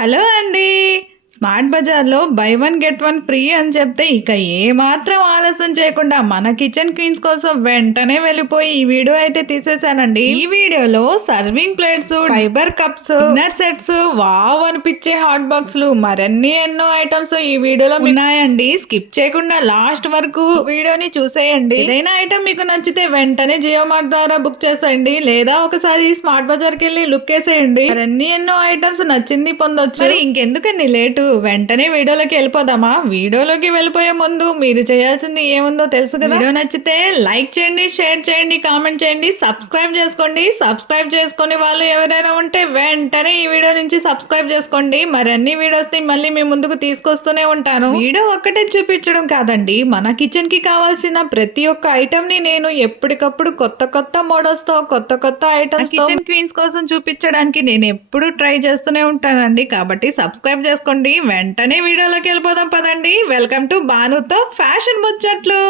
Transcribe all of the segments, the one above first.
Hello అండి. Smart బజార్‌లో by one get one free అని చెప్తే ఇక ఏమాత్రం ఆలస్యం చేయకుండా మన కిచెన్ క్వీన్స్ కోసం వెంటనే వెళ్ళిపోయి ఈ వీడియో అయితే తీసేశానండి. ఈ వీడియోలో serving plates, fibre cups, dinner sets, wow అనిపించే హాట్ బాక్స్లు మరన్నీ ఎన్నో ఐటమ్స్ ఈ వీడియోలో ఉన్నాయండి. స్కిప్ చేయకుండా లాస్ట్ వరకు వీడియోని చూసేయండి. ఏదైనా ఐటమ్ మీకు నచ్చితే వెంటనే జియో మార్ట్ ద్వారా బుక్ చేసేయండి, లేదా ఒకసారి స్మార్ట్ బజార్కి వెళ్ళి లుక్ వేసేయండి. మరన్నీ ఎన్నో ఐటమ్స్ నచ్చింది పొందొచ్చు. మరి ఇంకెందుకండి లేటు, వెంటనే వీడియోలోకి వెళ్ళిపోదామా? వీడియోలోకి వెళ్ళిపోయే ముందు మీరు చేయాల్సింది ఏముందో తెలుసు కదా. వీడియో నచ్చితే లైక్ చేయండి, షేర్ చేయండి, కామెంట్ చేయండి, సబ్స్క్రైబ్ చేసుకోండి. సబ్స్క్రైబ్ చేసుకునే వాళ్ళు ఎవరైనా ఉంటే వెంటనే ఈ వీడియో నుంచి సబ్స్క్రైబ్ చేసుకోండి. మరి అన్ని వీడియోస్ ని మళ్ళీ మీ ముందుకు తీసుకొస్తూనే ఉంటాను. వీడియో ఒక్కటే చూపించడం కాదండి, మన కిచెన్ కి కావాల్సిన ప్రతి ఒక్క ఐటమ్ ని నేను ఎప్పటికప్పుడు కొత్త కొత్త మోడల్స్ తో, కొత్త కొత్త ఐటమ్స్ కిచెన్ క్వీన్స్ కోసం చూపించడానికి నేను ఎప్పుడు ట్రై చేస్తూనే ఉంటానండి. కాబట్టి సబ్స్క్రైబ్ చేసుకోండి. వెంటనే వీడియోలోకి వెళ్ళిపోదాం పదండి. వెల్కమ్ టు బానుతో ఫ్యాషన్ ముచ్చట్లు.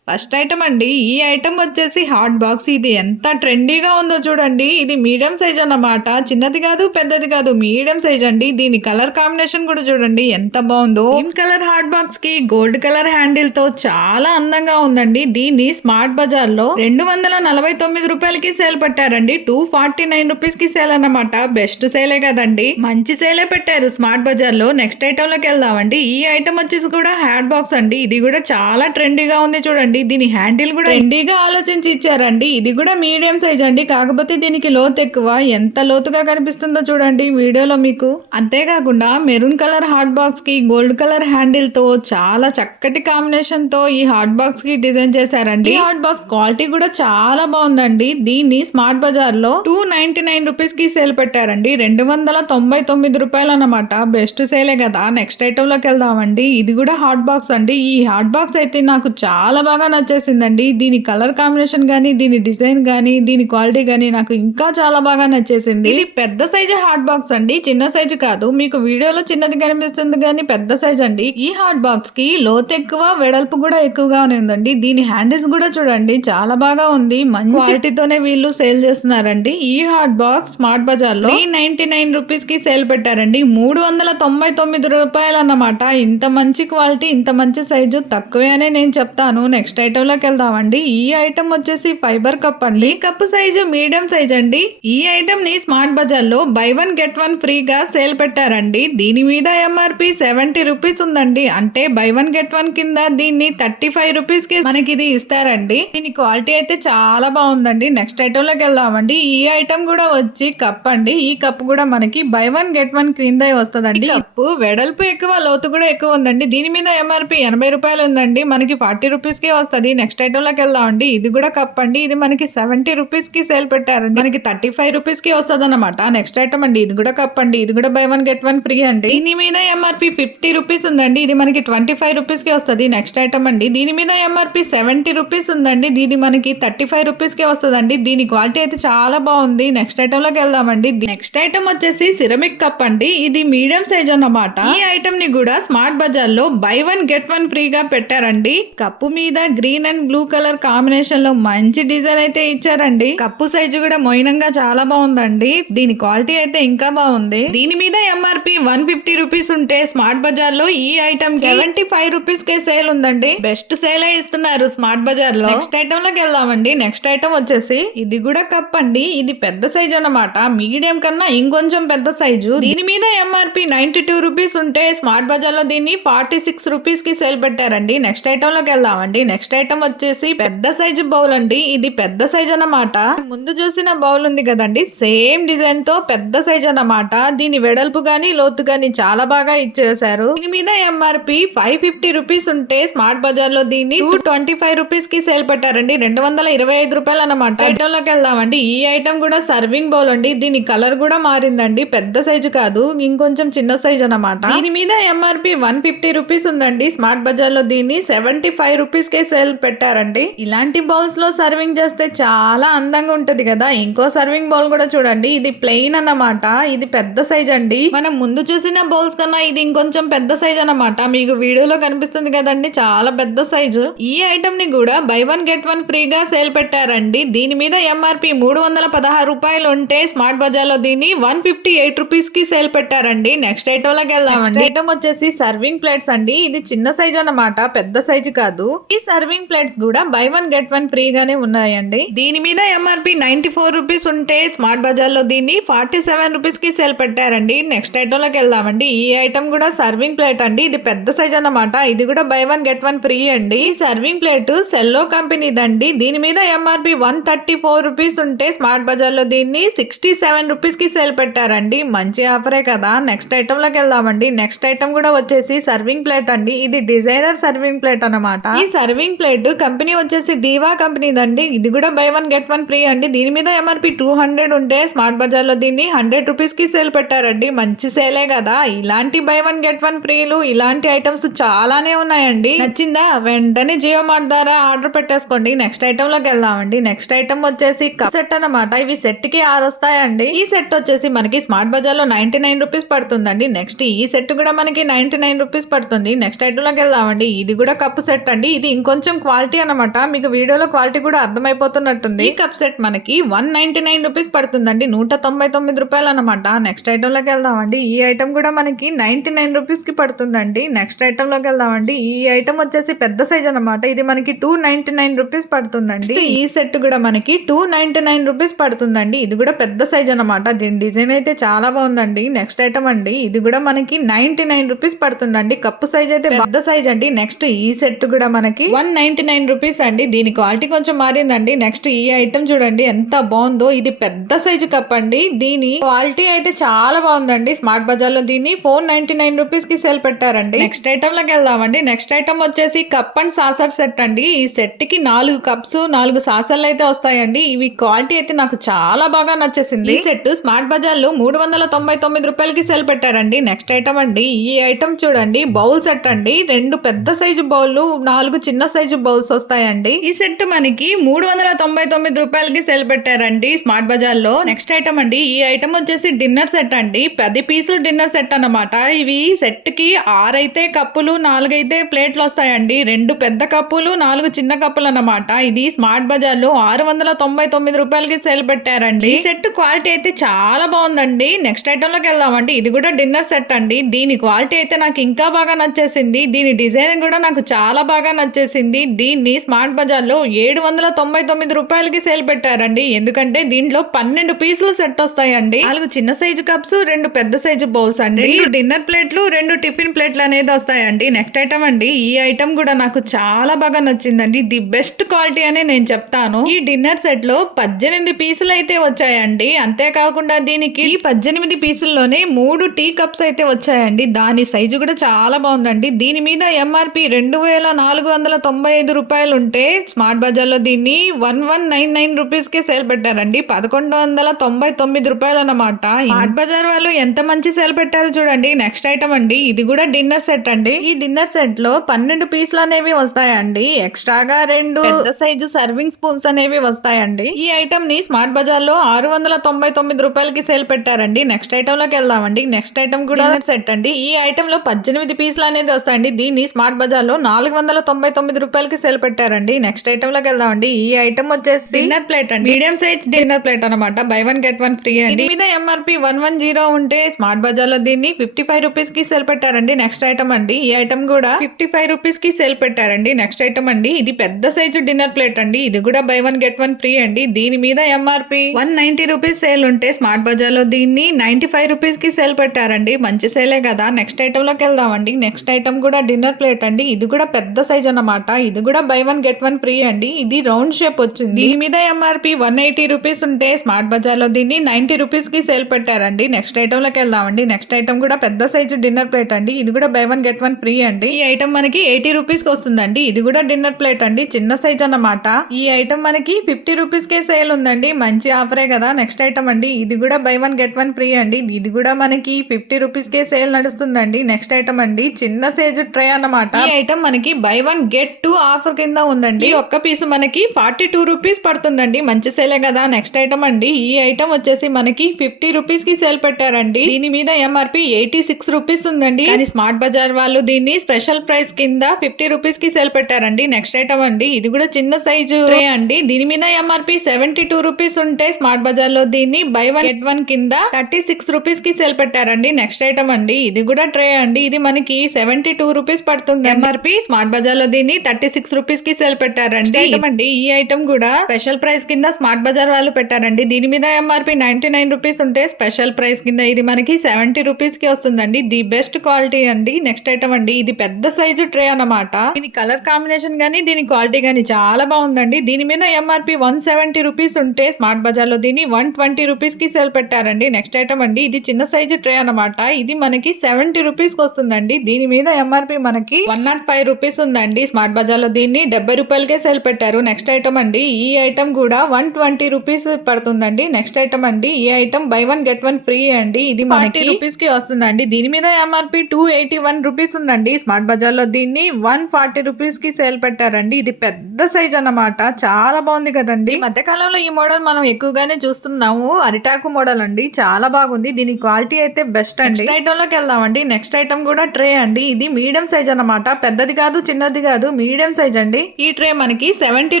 ఫస్ట్ ఐటమ్ అండి, ఈ ఐటమ్ వచ్చేసి హాట్ బాక్స్. ఇది ఎంత ట్రెండీగా ఉందో చూడండి. ఇది మీడియం సైజ్ అన్నమాట, చిన్నది కాదు పెద్దది కాదు, మీడియం సైజ్ అండి. దీని కలర్ కాంబినేషన్ కూడా చూడండి ఎంత బాగుందో. గ్రీన్ కలర్ హాట్ బాక్స్ కి గోల్డ్ కలర్ హ్యాండిల్ తో చాలా అందంగా ఉందండి. దీన్ని స్మార్ట్ బజార్ లో 249 రూపాయలకి సేల్ పెట్టారండి. 249 రూపీస్ కి సేల్ అన్నమాట. బెస్ట్ సేలే కదండి, మంచి సేలే పెట్టారు స్మార్ట్ బజార్ లో. నెక్స్ట్ ఐటమ్ లోకి వెళ్దామండి. ఈ ఐటమ్ వచ్చేసి కూడా హాట్ బాక్స్ అండి. ఇది కూడా చాలా ట్రెండీగా ఉంది చూడండి. దీని హ్యాండిల్ కూడా ట్రెండీగా ఆలోచించి ఇచ్చారండి. ఇది కూడా మీడియం సైజ్ అండి, కాకపోతే దీనికి లోతు ఎక్కువ. ఎంత లోతుగా కనిపిస్తుందో చూడండి వీడియోలో మీకు. అంతేకాకుండా మెరూన్ కలర్ హాట్ బాక్స్ కి గోల్డ్ కలర్ హ్యాండిల్ తో చాలా చక్కటి కాంబినేషన్ తో ఈ హాట్ బాక్స్ కి డిజైన్ చేశారండి. ఈ హాట్ బాక్స్ క్వాలిటీ కూడా చాలా బాగుందండి. దీన్ని స్మార్ట్ బజార్ లో 299 రూపీస్ కి సేల్ పెట్టారండి. 299 రూపాయలు అన్నమాట. బెస్ట్ సేలే కదా. నెక్స్ట్ ఐటమ్ లోకి వెళ్దామండి. ఇది కూడా హాట్ బాక్స్ అండి. ఈ హాట్ బాక్స్ అయితే నాకు చాలా బాగా నచ్చేసిందండి. దీని కలర్ కాంబినేషన్ గానీ, దీని డిజైన్ గానీ, దీని క్వాలిటీ గానీ నాకు ఇంకా చాలా బాగా నచ్చేసింది. ఇది పెద్ద సైజు హాట్ బాక్స్ అండి, చిన్న సైజు కాదు. మీకు వీడియోలో చిన్నది కనిపిస్తుంది కానీ పెద్ద సైజ్ అండి. ఈ హాట్ బాక్స్ కి లోతు ఎక్కువ, వెడల్పు కూడా ఎక్కువగానే ఉందండి. దీని హ్యాండిల్స్ కూడా చూడండి చాలా బాగా ఉంది. మంచి క్వాలిటీతోనే వీళ్ళు సేల్ చేస్తున్నారండి. ఈ హాట్ బాక్స్ స్మార్ట్ బజార్ లో 399 రూపీస్ కి సేల్ పెట్టారండి. 399 రూపాయలు అన్నమాట. ఇంత మంచి క్వాలిటీ, ఇంత మంచి సైజు తక్కువే అనే నేను చెప్తాను. నెక్స్ట్ ఐటమ్ లోకి వెళ్దామండి. ఈ ఐటమ్ వచ్చేసి ఫైబర్ కప్ అండి. కప్ సైజు మీడియం సైజ్ అండి. ఈ ఐటమ్ ని స్మార్ట్ బజార్ లో బై వన్ గెట్ వన్ ఫ్రీగా సేల్ పెట్టారండి. దీని మీద ఎంఆర్పి 70 రూపీస్ ఉందండి. అంటే బై వన్ గెట్ వన్ కింద దీన్ని 35 రూపీస్ కి మనకి ఇది ఇస్తారండి. దీని క్వాలిటీ అయితే చాలా బాగుందండి. నెక్స్ట్ ఐటమ్ లోకి వెళ్దామండి. ఈ ఐటమ్ కూడా వచ్చి కప్ అండి. ఈ కప్ కూడా మనకి బై వన్ గెట్ వన్ కింద వస్తుందండి. కప్పు వెడల్పు ఎక్కువ, లోతు కూడా ఎక్కువ ఉందండి. దీని మీద ఎంఆర్పి 80 రూపాయలు ఉందండి. మనకి 40 రూపీస్ కి వస్తుంది. నెక్స్ట్ ఐటమ్ లోకి వెళ్దామండి. ఇది కూడా కప్ అండి. ఇది మనకి 70 రూపీస్ కి సేల్ పెట్టారండి. మనకి 35 రూపీస్ కి వస్తుంది అనమాట. నెక్స్ట్ ఐటమ్ అండి. ఇది కూడా కప్ అండి. ఇది కూడా by one get one free అండి. దీని మీద ఎంఆర్పి 50 రూపీస్ ఉందండి. ఇది మనకి 25 రూపీస్ కి వస్తుంది. నెక్స్ట్ ఐటమ్ అండి. దీని మీద ఎంఆర్పి 70 రూపీస్ ఉందండి. ఇది మనకి 35 రూపీస్ కి వస్తుందండి. దీని క్వాలిటీ అయితే చాలా బాగుంది. నెక్స్ట్ ఐటమ్ లోకి వెళ్దామండి. నెక్స్ట్ ఐటమ్ వచ్చేసి సిరమిక్ కప్ అండి. ఇది మీడియం సైజ్ అన్నమాట. ఈ ఐటమ్ ని కూడా స్మార్ట్ బజార్ లో బై వన్ గెట్ వన్ ఫ్రీగా పెట్టారండి. కప్పు మీద green and blue colour combination లో మంచి డిజైన్ అయితే ఇచ్చారండి. కప్పు సైజు కూడా మొయినంగా చాలా బాగుందండి. దీని క్వాలిటీ అయితే ఇంకా బాగుంది. దీని మీద ఎంఆర్పి 150 రూపీస్ ఉంటే స్మార్ట్ బజార్ లో ఈ ఐటమ్ 75 రూపీస్ కే సేల్ ఉందండి. బెస్ట్ సేల్ ఇస్తున్నారు స్మార్ట్ బజార్ లో. నెక్స్ట్ ఐటమ్ లోకి వెళ్దామండి. నెక్స్ట్ ఐటమ్ వచ్చేసి ఇది కూడా కప్ అండి. ఇది పెద్ద సైజ్ అన్నమాట. మీడియం కన్నా ఇంకొంచెం పెద్ద సైజు. దీని మీద ఎంఆర్పి 92 రూపీస్ ఉంటే స్మార్ట్ బజార్ లో దీన్ని 46 రూపీస్ కి సేల్ పెట్టారండి. నెక్స్ట్ ఐటమ్ లోకి వెళ్దామండి. నెక్స్ట్ ఐటమ్ వచ్చేసి పెద్ద సైజు బౌల్ అండి. ఇది పెద్ద సైజ్ అన్నమాట. ముందు చూసిన బౌల్ ఉంది కదండి, సేమ్ డిజైన్ తో పెద్ద సైజ్ అన్నమాట. దీని వెడల్పు గాని, లోతు గాని చాలా బాగా ఇచ్చేసారు. దీని మీద ఎంఆర్పి 550 రూపీస్ ఉంటే స్మార్ట్ బజార్ లో దీన్ని 225 రూపీస్ కి సేల్ పెట్టారండి. 225 రూపాయలు అన్నమాట. ఐటమ్ లోకి వెళ్దామండి. ఈ ఐటమ్ కూడా సర్వింగ్ బౌల్ అండి. దీని కలర్ కూడా మారిందండి. పెద్ద సైజు కాదు, ఇంకొంచెం చిన్న సైజ్ అన్నమాట. దీని మీద ఎంఆర్పి 150 రూపీస్ ఉందండి. స్మార్ట్ బజార్ లో దీన్ని 75 రూపీస్ కే సేల్ పెట్టారండి. ఇలాంటి బౌల్స్ లో సర్వింగ్ చేస్తే చాలా అందంగా ఉంటది కదా. ఇంకో సర్వింగ్ బౌల్ కూడా చూడండి. ఇది ప్లెయిన్ అన్నమాట. ఇది పెద్ద సైజ్ అండి. మనం ముందు చూసిన బౌల్స్ కన్నా ఇది ఇంకొంచెం పెద్ద సైజ్ అన్నమాట. మీకు వీడియోలో కనిపిస్తుంది కదండి, చాలా పెద్ద సైజు. ఈ ఐటమ్ ని కూడా బై వన్ గెట్ వన్ ఫ్రీగా సేల్ పెట్టారండి. దీని మీద ఎంఆర్పి 316 రూపాయలు ఉంటే స్మార్ట్ బజార్ లో దీన్ని 158 రూపీస్ కి సేల్ పెట్టారండి. నెక్స్ట్ ఐటమ్ లోకి వెళ్దామండి. ఐటమ్ వచ్చేసి సర్వింగ్ ప్లేట్స్ అండి. ఇది చిన్న సైజ్ అన్నమాట, పెద్ద సైజు కాదు. ఈ సర్వింగ్ ప్లేట్స్ కూడా బై వన్ గెట్ వన్ ఫ్రీగానే ఉన్నాయండి. దీని మీద ఎంఆర్పి 94 రూపీస్ ఉంటే స్మార్ట్ బజార్ లో దీన్ని 47 రూపీస్ కి సేల్ పెట్టారండి. నెక్స్ట్ ఐటమ్ లోకి వెళ్దామండి. ఈ ఐటమ్ కూడా సర్వింగ్ ప్లేట్ అండి. ఇది పెద్ద సైజ్ అన్నమాట. ఇది కూడా by one get one free అండి. ఈ సర్వింగ్ ప్లేట్ సెల్లో కంపెనీదండి. దీని మీద ఎంఆర్పి 134 రూపీస్ ఉంటే స్మార్ట్ బజార్ లో దీన్ని 67 రూపీస్ కి సేల్ పెట్టారండి. మంచి ఆఫరే కదా. నెక్స్ట్ ఐటమ్ లోకి వెళ్దామండి. నెక్స్ట్ ఐటమ్ కూడా వచ్చేసి సర్వింగ్ ప్లేట్ అండి. ఇది డిజైనర్ సర్వింగ్ ప్లేట్ అన్నమాట. ఈ సర్వింగ్ ప్లేట్ కంపెనీ వచ్చేసి దీవా కంపెనీదండి. ఇది కూడా by one get one free అండి. దీని మీద ఎంఆర్పి 200 ఉంటే స్మార్ట్ బజార్ లో దీన్ని 100 రూపీస్ కి సేల్ పెట్టారండి. మంచి సేలే కదా. ఇలాంటి బై వన్ గెట్ వన్ ఫ్రీలు ఇలాంటి ఐటమ్స్ చాలానే ఉన్నాయండి. నచ్చిందా? వెంటనే జియో మార్ట్ ద్వారా ఆర్డర్ పెట్టేసుకోండి. నెక్స్ట్ ఐటమ్ లోకి వెళ్దామండి. నెక్స్ట్ ఐటమ్ వచ్చేసి కప్ సెట్ అన్నమాట. ఇవి సెట్ కి 6 వస్తాయండి. ఈ సెట్ వచ్చేసి మనకి స్మార్ట్ బజార్ లో 99 రూపీస్ పడుతుందండి. నెక్స్ట్ ఈ సెట్ కూడా మనకి 99 రూపీస్ పడుతుంది. నెక్స్ట్ ఐటమ్ లోకి వెళ్దామండి. ఇది కూడా కప్ సెట్ అండి. ఇది ఇంకొంచెం క్వాలిటీ అన్నమాట. మీకు వీడియోలో క్వాలిటీ కూడా అర్థమైపోతున్నట్టుంది. ఈ కప్ సెట్ మనకి 199 రూపీస్ పడుతుందండి. 199 రూపాయలు అన్నమాట. నెక్స్ట్ ఐటమ్ లోకి వెళ్దామండి. ఈ ఐటమ్ కూడా మనకి 99 రూపీస్ కి పడుతుందండి. నెక్స్ట్ ఐటమ్ లోకి వెళ్దామండి. ఈ ఐటమ్ వచ్చేసి పెద్ద సైజ్ అన్నమాట. ఇది మనకి 299 రూపీస్ పడుతుందండి. ఈ సెట్ కూడా మనకి 299 రూపీస్ పడుతుందండి. ఇది కూడా పెద్ద సైజ్ అన్నమాట. దీని డిజైన్ అయితే చాలా బాగుందండి. నెక్స్ట్ ఐటమ్ అండి. ఇది కూడా మనకి 99 రూపీస్ పడుతుందండి. కప్పు సైజ్ అయితే పెద్ద సైజ్ అండి. నెక్స్ట్ ఈ సెట్ కూడా మనకి 199 రూపీస్ అండి. దీని క్వాలిటీ కొంచెం మారిందండి. నెక్స్ట్ ఈ ఐటమ్ చూడండి ఎంత బాగుందో. ఇది పెద్ద సైజు కప్ అండి. దీని క్వాలిటీ అయితే చాలా బాగుందండి. స్మార్ట్ బజార్ లో దీన్ని 499 రూపీస్ కి సేల్ పెట్టారండి. నెక్స్ట్ ఐటమ్ లోకి వెళ్దామండి. నెక్స్ట్ ఐటమ్ వచ్చేసి కప్ అండ్ సాసర్ సెట్ అండి. ఈ సెట్ కి 4 కప్స్ 4 సాసర్లు అయితే వస్తాయండి. ఇవి క్వాలిటీ అయితే నాకు చాలా బాగా నచ్చేసింది. ఈ సెట్ స్మార్ట్ బజార్ లో 399 రూపాయలకి సేల్ పెట్టారండి. నెక్స్ట్ ఐటమ్ అండి. ఈ ఐటమ్ చూడండి బౌల్ సెట్ అండి. 2 పెద్ద సైజు బౌల్ 4 చిన్న సైజు బౌల్స్ వస్తాయండి. ఈ సెట్ మనకి 399 రూపాయలకి సేల్ పెట్టారండి స్మార్ట్ బజార్ లో. నెక్స్ట్ ఐటమ్ అండి. ఈ ఐటమ్ వచ్చేసి డిన్నర్ సెట్ అండి. 10 పీసులు డిన్నర్ సెట్ అన్నమాట. ఇవి సెట్ కి 6 అయితే కప్పులు 4 అయితే ప్లేట్లు వస్తాయండి. 2 పెద్ద కప్పులు 4 చిన్న కప్పులు అన్నమాట. ఇది స్మార్ట్ బజార్ లో 699 రూపాయలకి సేల్ పెట్టారండి. ఈ సెట్ క్వాలిటీ అయితే చాలా బాగుందండి. నెక్స్ట్ ఐటమ్ లోకి వెళ్దామండి. ఇది కూడా డిన్నర్ సెట్ అండి. దీని క్వాలిటీ అయితే నాకు ఇంకా బాగా నచ్చేసింది. దీని డిజైన్ కూడా నాకు చాలా బాగా నచ్చేసింది. దీన్ని స్మార్ట్ బజార్ లో 799 రూపాయలకి సేల్ పెట్టారండి. ఎందుకంటే దీంట్లో 12 పీసులు సెట్ వస్తాయండి. 4 చిన్న సైజు కప్స్ 2 పెద్ద సైజు బౌల్స్ అండి. 2 డిన్నర్ ప్లేట్లు 2 టిఫిన్ ప్లేట్లు అనేది వస్తాయండి. నెక్స్ట్ ఐటమ్ అండి. ఈ ఐటమ్ కూడా నాకు చాలా బాగా నచ్చిందండి. ది బెస్ట్ క్వాలిటీ అనే నేను చెప్తాను. ఈ డిన్నర్ సెట్ లో 18 పీసులు అయితే వచ్చాయండి. అంతేకాకుండా దీనికి ఈ 18 పీసుల్లోనే 3 టీ కప్స్ అయితే వచ్చాయండి. దాని సైజు కూడా చాలా బాగుందండి. దీని మీద ఎంఆర్పి 2495 రూపాయలు ఉంటే స్మార్ట్ బజార్ లో దీన్ని 1199 రూపీస్ కి సేల్ పెట్టారండి. 1199 రూపాయలు అన్నమాట. స్మార్ట్ బజార్ వాళ్ళు ఎంత మంచి సేల్ పెట్టారో చూడండి. నెక్స్ట్ ఐటమ్ అండి. ఇది కూడా డిన్నర్ సెట్ అండి. ఈ డిన్నర్ సెట్ లో 12 పీసులు అనేవి వస్తాయండి. ఎక్స్ట్రాగా 2 పెద్ద సైజు సర్వింగ్ స్పూన్స్ అనేవి వస్తాయండి. ఈ ఐటమ్ ని స్మార్ట్ బజార్ లో 699 రూపాయలకి సేల్ పెట్టారండి. నెక్స్ట్ ఐటమ్ లోకి వెళ్దామండి. నెక్స్ట్ ఐటమ్ కూడా సెట్ అండి. ఈ ఐటమ్ లో 18 పీసులు అనేది వస్తాయండి. దీన్ని స్మార్ట్ బజార్ లో 499 రూపాయలకి సేల్ పెట్టారండి. నెక్స్ట్ ఐటమ్ లోకి వెళ్దామండి. ఈ ఐటమ్ వచ్చేసి డిన్నర్ ప్లేట్ అండి. మీడియం సైజ్ డిన్నర్ ప్లేట్ అనమాట. By one get one free అండి. మీద ఎంఆర్పి 110 ఉంటే స్మార్ట్ బజార్ లో దీన్ని 55 రూపీస్ కి సేల్ పెట్టారండి. నెక్స్ట్ ఐటమ్ అండి. ఈ ఐటమ్ కూడా 55 రూపీస్ కి సేల్ పెట్టారండి. నెక్స్ట్ ఐటమ్ అండి. ఇది పెద్ద సైజు డిన్నర్ ప్లేట్ అండి. ఇది కూడా by one get one free అండి. దీని మీద ఎంఆర్పి 190 రూపీస్ సేల్ ఉంటే స్మార్ట్ బజార్ లో దీన్ని 95 రూపీస్ కి సేల్ పెట్టారండి. మంచి సేలే కదా. నెక్స్ట్ ఐటమ్ లోకి వెళ్దామండి. నెక్స్ట్ ఐటమ్ కూడా డిన్నర్ ప్లేట్ అండి. ఇది కూడా పెద్ద సైజ్ అన్నమాట. ఇది కూడా by one get one free అండి. ఇది రౌండ్ షేప్ వచ్చింది. దీని మీద ఎంఆర్పి 180 రూపీస్ ఉంటే స్మార్ట్ బజార్ లో దీన్ని 90 రూపీస్ కి సేల్ పెట్టారండి. నెక్స్ట్ ఐటమ్ లోకి వెళ్దామండి. నెక్స్ట్ ఐటమ్ కూడా పెద్ద సైజు డిన్నర్ ప్లేట్ అండి. ఇది కూడా by one get one free అండి. ఈ ఐటమ్ మనకి 80 రూపీస్ కి వస్తుందండి. ఇది కూడా డిన్నర్ ప్లేట్ అండి. చిన్న సైజ్ అన్నమాట. ఈ ఐటమ్ మనకి 50 రూపీస్ కే సేల్ ఉందండి. మంచి ఆఫరే కదా. నెక్స్ట్ ఐటమ్ అండి. ఇది కూడా by one get one free అండి. ఇది కూడా మనకి 50 రూపీస్ కే సేల్ నడుస్తుందండి. నెక్స్ట్ ఐటమ్ అండి. చిన్న సైజు ట్రే అన్నమాట. ఈ ఐటమ్ మనకి బై వన్ గెట్ 2 ఆఫర్ కింద ఉందండి. ఒక్క పీసు మనకి 42 రూపీస్ పడుతుందండి. మంచి సేలే కదా. నెక్స్ట్ ఐటమ్ అండి. ఈ ఐటమ్ వచ్చేసి మనకి 50 రూపీస్ కి సేల్ పెట్టారండి. దీని దీని మీద ఎంఆర్పి 86 రూపీస్ ఉందండి. కానీ స్మార్ట్ బజార్ వాళ్ళు దీన్ని స్పెషల్ ప్రైస్ కింద 50 రూపీస్ కి సేల్ పెట్టారండి. నెక్స్ట్ ఐటమ్ అండి, ఇది కూడా చిన్న సైజు ట్రే అండి. దీని మీద ఎంఆర్పి 72 రూపీస్ ఉంటే స్మార్ట్ బజార్ లో దీన్ని బై వన్ గెట్ వన్ కింద 36 రూపీస్ కి సేల్ పెట్టారండి. నెక్స్ట్ ఐటమ్ అండి, ఇది కూడా ట్రే అండి. ఇది మనకి 72 రూపీస్ పడుతుంది ఎంఆర్పి. స్మార్ట్ బజార్ లో దీన్ని 36 రూపీస్ కి సేల్ పెట్టారండి. అండి ఈ ఐటమ్ కూడా స్పెషల్ ప్రైస్ కింద స్మార్ట్ బజార్ వాళ్ళు పెట్టారండి. దీని మీద ఎంఆర్పి 99 రూపీస్ ఉంటే స్పెషల్ ప్రైస్ కింద ఇది మనకి 70 రూపీస్ కి వస్తుందండి. ది బెస్ట్ క్వాలిటీ అండి. నెక్స్ట్ ఐటమ్ అండి, ఇది పెద్ద సైజు ట్రే అన్నమాట. దీని కలర్ కాంబినేషన్ గానీ దీని క్వాలిటీ గానీ చాలా బాగుందండి. దీని మీద ఎంఆర్పి 170 రూపీస్ ఉంటే స్మార్ట్ బజార్ లో దీన్ని 120 రూపీస్ కి సేల్ పెట్టారండి. నెక్స్ట్ ఐటమ్ అండి, ఇది చిన్న సైజు ట్రే అన్నమాట. ఇది మనకి 70 రూపీస్ కి వస్తుందండి. దీని మీద ఎంఆర్పి మనకి 105 రూపీస్ ఉందండి. స్మార్ట్ బజార్ లో దీన్ని 70 రూపాయలకే సేల్ పెట్టారు. నెక్స్ట్ ఐటమ్ అండి, ఈ ఐటమ్ కూడా 120 రూపీస్ పడుతుందండి. నెక్స్ట్ ఐటమ్ అండి, ఈ item by one get one free అండి. ఇది మనకి 40 రూపీస్ కి వస్తుందండి. దీని మీద ఎంఆర్పి 281 రూపీస్ ఉందండి. స్మార్ట్ బజార్ లో దీన్ని 140 రూపీస్ కి సేల్ పెట్టారండి. ఇది పెద్ద సైజ్ అన్నమాట. చాలా బాగుంది కదండి. ఈ మధ్య కాలంలో ఈ మోడల్ మనం ఎక్కువగానే చూస్తున్నాము. అరిటాకు మోడల్ అండి, చాలా బాగుంది. దీని క్వాలిటీ అయితే బెస్ట్ అండి. నెక్స్ట్ ఐటమ్ లోకి వెళ్దామండి. నెక్స్ట్ ఐటమ్ కూడా ట్రే అండి. ఇది మీడియం సైజ్ అన్నమాట. పెద్దది కాదు చిన్నది కాదు, మీడియం సైజ్ అండి. ఈ ట్రే మనకి 70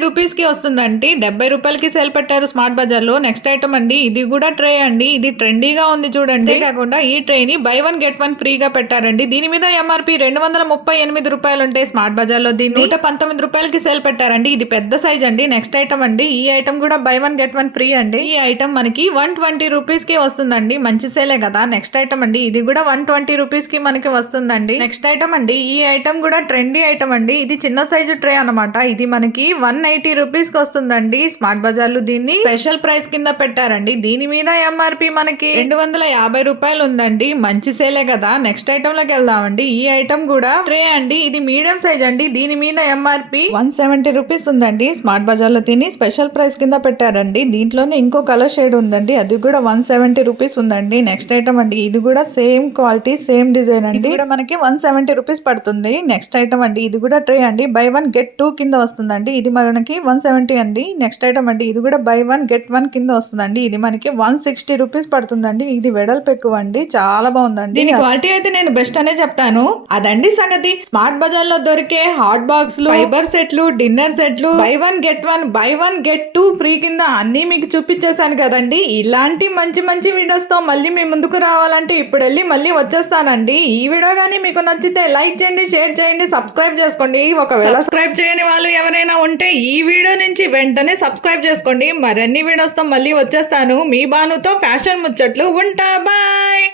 రూపీస్ కి వస్తుందండి. 70 రూపాయలకి సేల్ పెట్టారు స్మార్ట్ బజార్ లో. నెక్స్ట్ ఐటమ్ అండి, ఇది కూడా ట్రే అండి. ఇది ట్రెండీగా ఉంది చూడండి. కాకుండా ఈ ట్రే ని బై వన్ గెట్ వన్ ఫ్రీగా పెట్టారండి. దీని మీద ఎంఆర్పి 238 రూపాయలు ఉంటాయి. స్మార్ట్ బజార్ లో దీన్ని 119 రూపాయలకి సేల్ పెట్టారండి. ఇది పెద్ద సైజ్ అండి. నెక్స్ట్ ఐటమ్ అండి, ఈ ఐటమ్ కూడా by one get one free అండి. ఈ ఐటమ్ మనకి 120 రూపీస్ కి వస్తుందండి. మంచి సేలే కదా. నెక్స్ట్ ఐటమ్ అండి, ఇది కూడా 120 రూపీస్ కి మనకి వస్తుందండి. నెక్స్ట్ ఐటమ్ అండి, ఈ ఐటమ్ కూడా ట్రెండీ ఐటమ్ అండి. ఇది చిన్న సైజు ట్రే అన్నమాట. ఇది మనకి 180 రూపీస్ కి వస్తుందండి. స్మార్ట్ బజార్ లో దీన్ని స్పెషల్ ప్రైస్ కింద పెట్టారండి. దీని మీద ఎంఆర్పి మనకి 250 రూపాయలు ఉందండి. మంచి సేలే కదా. నెక్స్ట్ ఐటమ్ లోకి వెళ్దామండి. ఈ ఐటమ్ కూడా ట్రే అండి. ఇది మీడియం సైజ్ అండి. దీని మీద ఎంఆర్పి 170 రూపీస్ ఉందండి. స్మార్ట్ బజార్ లో దీన్ని స్పెషల్ ప్రైస్ కింద పెట్టారండి. దీంట్లోనే ఇంకో కలర్ షేడ్ ఉందండి. అది కూడా 170 రూపీస్ ఉందండి. నెక్స్ట్ ఐటమ్ అండి, ఇది కూడా సేమ్ క్వాలిటీ సేమ్ డిజైన్ అండి. ఇది కూడా మనకి 170 రూపీస్ పడుతుంది. నెక్స్ట్ ఐటమ్ అండి, ఇది కూడా ట్రే అండి. బై వన్ గెట్ టూ కింద వస్తుందండి. ఇది మనకి 170 అండి. నెక్స్ట్ ఐటమ్ అండి, ఇది కూడా బై వన్ గెట్ వన్ కింద వస్తుందండి. ఇది మనకి 160 రూపీస్ పడుతుందండి. ఇది వెడల్పు ఎక్కువ అండి, చాలా బాగుందండి. దీని క్వాలిటీ అయితే నేను బెస్ట్ అనే చెప్తాను. అదండి సంగతి. స్మార్ట్ బజార్ లో దొరికే హాట్ బాక్స్ లు, ఫైబర్ సెట్లు, డిన్నర్ సెట్లు, by one get one, by one get two free కింద అన్ని మీకు చూపించేశాను కదండి. ఇలాంటి మంచి మంచి వీడియోస్ తో మళ్ళీ మీ ముందుకు రావాలంటే ఇప్పుడు వెళ్ళి మళ్ళీ వచ్చేస్తానండి. ఈ వీడియో కానీ మీకు నచ్చితే లైక్ చేయండి, షేర్ చేయండి, సబ్స్క్రైబ్ చేసుకోండి. ఒకవేళ సబ్స్క్రైబ్ చేయని వాళ్ళు ఎవరైనా ఉంటే ఈ వీడియో నుంచి వెంటనే సబ్స్క్రైబ్ చేసుకోండి. మరిన్ని వీడియోస్ తో మళ్ళీ వచ్చేస్తాను. మీ బానుతో ఫ్యాషన్ ముచ్చట్లు. ఉంటా, బాయ్.